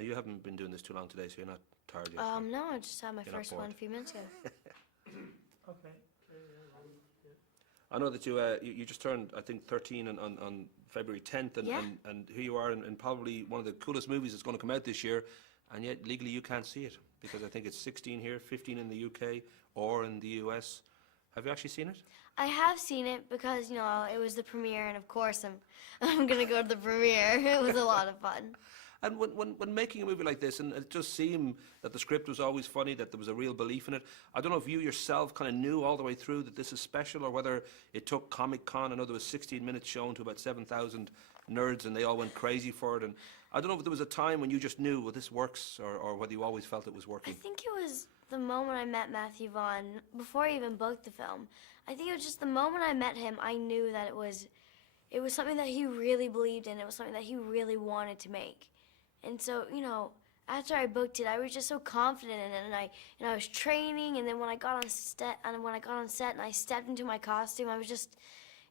You haven't been doing this too long today, so you're not tired yet. No, I just had my You're not first one a bored. few minutes ago. Okay. I know that you just turned, I think, 13 on February 10th, Yeah. and here you are in probably one of the coolest movies that's going to come out this year, and yet legally you can't see it because I think it's 16 here, 15 in the UK or in the US. Have you actually seen it? I have seen it because, it was the premiere, and of course I'm gonna go to the premiere. It was a lot of fun. And when making a movie like this, and it just seemed that the script was always funny, that there was a real belief in it, I don't know if you yourself kind of knew all the way through that this is special, or whether it took Comic-Con. I know there was 16 minutes shown to about 7,000 nerds, and they all went crazy for it. And I don't know if there was a time when you just knew, well, this works, or whether you always felt it was I working. think it was the moment I met Matthew Vaughn, before I even booked the film. I think it was just the moment I met him, I knew that it was something that he really believed in. It was something that he really wanted to make. And so, after I booked it, I was just so confident in it, and I was training, and then when I got on set, and I stepped into my costume, I was just,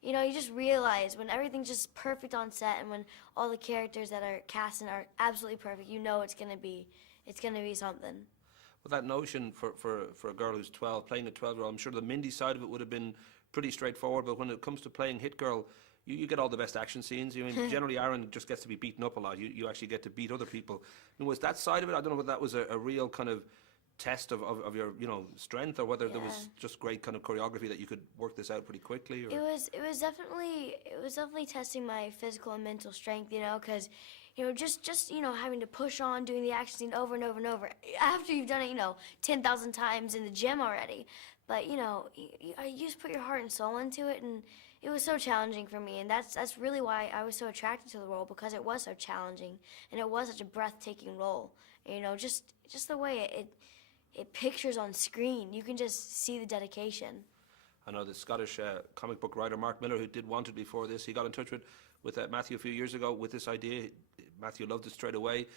you just realize when everything's just perfect on set, and when all the characters that are cast in are absolutely perfect, it's gonna be something. Well, that notion for a girl who's 12, playing a 12-year-old, I'm sure the Mindy side of it would have been pretty straightforward, but when it comes to playing Hit Girl, you get all the best action scenes. I mean, generally Aaron just gets to be beaten up a lot. You actually get to beat other people. And was that side of it, I don't know whether that was a real kind of test of your strength, or whether there was just great kind of choreography that you could work this out pretty quickly. Or? It was definitely testing my physical and mental strength, because just having to push on, doing the action scene over and over and over after you've done it 10,000 times in the gym already. But you just put your heart and soul into it, and it was so challenging for me, and that's really why I was so attracted to the role, because it was so challenging, and it was such a breathtaking role. Just the way it pictures on screen, you can just see the dedication. I know the Scottish comic book writer Mark Miller, who did Wanted before this, he got in touch with Matthew a few years ago with this idea. Matthew loved it straight away.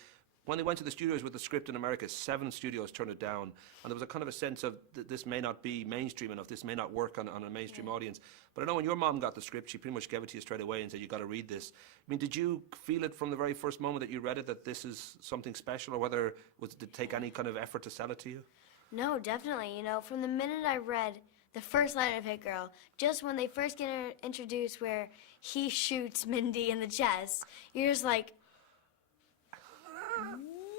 When they went to the studios with the script in America, 7 studios turned it down, and there was a kind of a sense of this may not be mainstream enough, this may not work on a mainstream audience. But I know when your mom got the script, she pretty much gave it to you straight away and said, you got to read this. I mean, did you feel it from the very first moment that you read it, that this is something special, or whether did it take any kind of effort to sell it to you? No, definitely. From the minute I read the first line of Hit Girl, just when they first get introduced where he shoots Mindy in the chest, you're just like,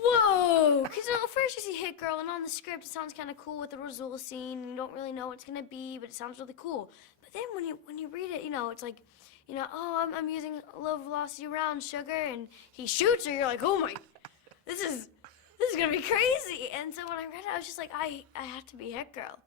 whoa! Because first you see Hit Girl, and on the script it sounds kind of cool with the Razul scene, and you don't really know what it's gonna be, but it sounds really cool. But then when you read it, it's like, oh, I'm using low velocity round sugar, and he shoots her. You're like, oh my, this is gonna be crazy. And so when I read it, I was just like, I have to be Hit Girl.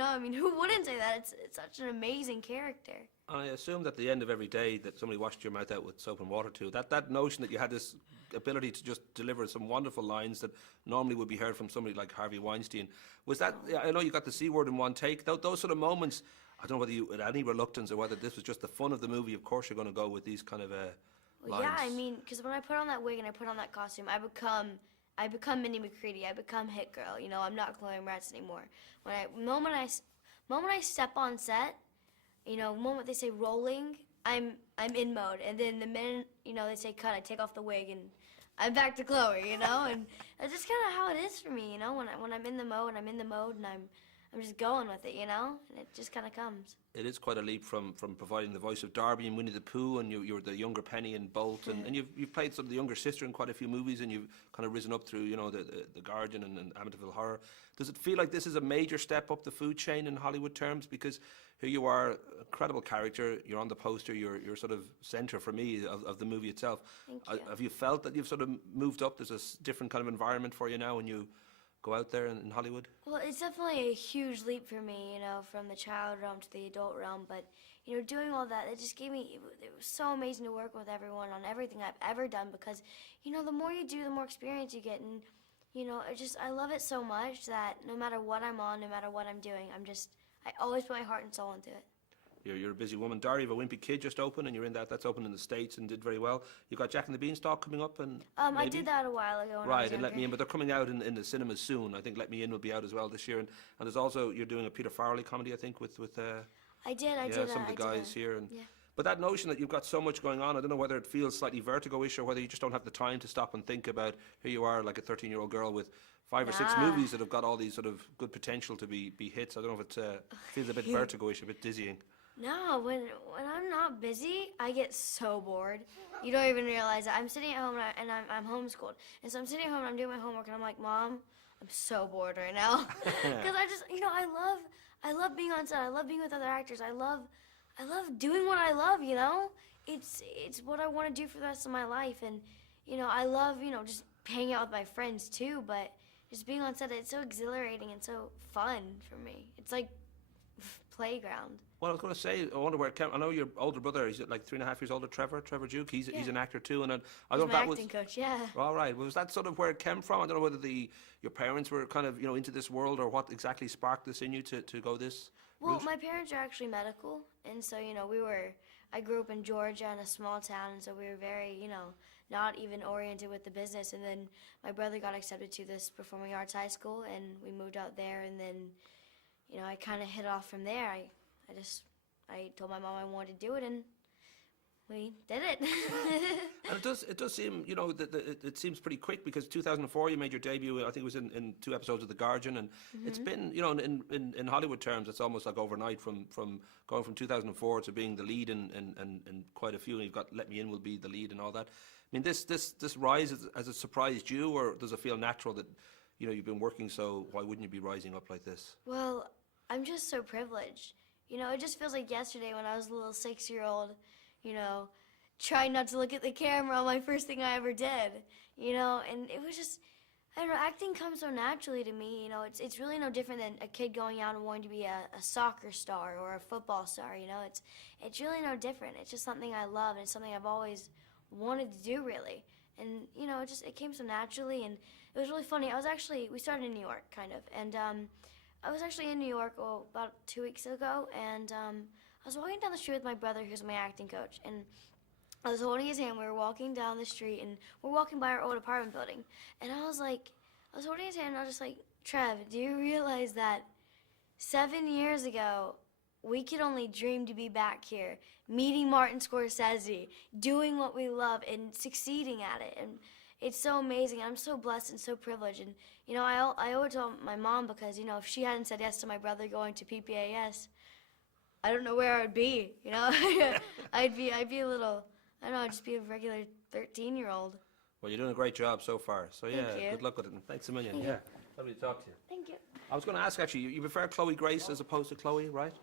I mean, who wouldn't say that? It's such an amazing character. I assumed at the end of every day that somebody washed your mouth out with soap and water too. That notion that you had this ability to just deliver some wonderful lines that normally would be heard from somebody like Harvey Weinstein. Was that, I know you got the C word in one take, those sort of moments, I don't know whether you had any reluctance or whether this was just the fun of the movie. Of course you're going to go with these kind of lines. Yeah, I mean, because when I put on that wig and I put on that costume, I become Mindy McCready. I become Hit Girl. I'm not Chloe Moretz anymore. Moment I step on set, moment they say rolling, I'm in mode, and then the minute they say cut, I take off the wig and I'm back to Chloe, and that's just kind of how it is for me, when I'm in the mode, and I'm just going with it, and it just kind of comes. It is quite a leap from providing the voice of Darby and Winnie the Pooh, and you're the younger Penny and Bolt, and you've played sort of the younger sister in quite a few movies, and you've kind of risen up through the Guardian and Amityville Horror. Does it feel like this is a major step up the food chain in Hollywood terms? Because here you are, a credible character, you're on the poster, you're sort of centre for me of the movie itself. Thank you. Have you felt that you've sort of moved up? There's a different kind of environment for you now when you go out there in Hollywood? Well, it's definitely a huge leap for me, from the child realm to the adult realm. But, doing all that, it just gave me, it was so amazing to work with everyone on everything I've ever done, because, the more you do, the more experience you get. And, I love it so much that no matter what I'm on, no matter what I'm doing, I always put my heart and soul into it. You're a busy woman. Diary of a Wimpy Kid just opened, and you're in that. That's open in the States and did very well. You've got Jack and the Beanstalk coming up, and I did that a while ago. When I was and Let Me younger. In, but they're coming out in the cinemas soon. I think Let Me In will be out as well this year, and there's also, you're doing a Peter Farrelly comedy, I think, with I did. some of the guys here, and yeah. But that notion that you've got so much going on, I don't know whether it feels slightly vertigo-ish or whether you just don't have the time to stop and think about, here you are, like a 13-year-old girl with 5 or 6 Nah. movies that have got all these sort of good potential to be hits. I don't know if it feels a bit vertigo-ish, a bit dizzying. No, when I'm not busy, I get so bored. You don't even realize it. I'm sitting at home and I'm homeschooled. And so I'm sitting at home and I'm doing my homework and I'm like, Mom, I'm so bored right now. Because I just, I love being on set. I love being with other actors. I love doing what I love, you know? It's what I want to do for the rest of my life. And, I love, just hanging out with my friends too. But just being on set, it's so exhilarating and so fun for me. It's like playground. Well, I was going to say, I wonder where I know your older brother, he's like 3.5 years older, Trevor Duke. He's an actor too, and I He's don't know my if that acting coach, yeah. All right. Was that sort of where it came from? I don't know whether your parents were kind of into this world, or what exactly sparked this in you to go this Well, route? my parents are actually medical, and so, I grew up in Georgia in a small town, and so we were very, not even oriented with the business. And then my brother got accepted to this performing arts high school, and we moved out there, and then, I kind of hit it off from there. I told my mom I wanted to do it, and we did it. And it does seem, it seems pretty quick, because 2004 you made your debut. I think it was in 2 episodes of The Guardian, and it's been, in Hollywood terms, it's almost like overnight from going from 2004 to being the lead in quite a few. And you've got Let Me In will be the lead and all that. I mean, this rise, has it surprised you, or does it feel natural that, you've been working, so why wouldn't you be rising up like this? Well, I'm just so privileged. It just feels like yesterday when I was a little 6-year-old, trying not to look at the camera on my first thing I ever did, and it was just, I don't know, acting comes so naturally to me, it's really no different than a kid going out and wanting to be a soccer star or a football star, it's really no different. It's just something I love, and it's something I've always wanted to do, really, and, it came so naturally, and it was really funny. We started in New York, kind of, and, I was actually in New York about 2 weeks ago, and I was walking down the street with my brother, who's my acting coach, and I was holding his hand. We were walking down the street, and we're walking by our old apartment building, and I was holding his hand, and I was just like, Trev, do you realize that 7 years ago, we could only dream to be back here, meeting Martin Scorsese, doing what we love, and succeeding at it, and it's so amazing. I'm so blessed and so privileged. And, I owe it to my mom because, if she hadn't said yes to my brother going to PPAS, I don't know where I would be, I'd be a little, I don't know, I'd just be a regular 13-year-old. Well, you're doing a great job so far. So, yeah, Thank you. good luck with it. And thanks a million. Yeah, lovely to talk to you. Thank you. I was going to ask, actually, you prefer Chloe Grace as opposed to Chloe, right?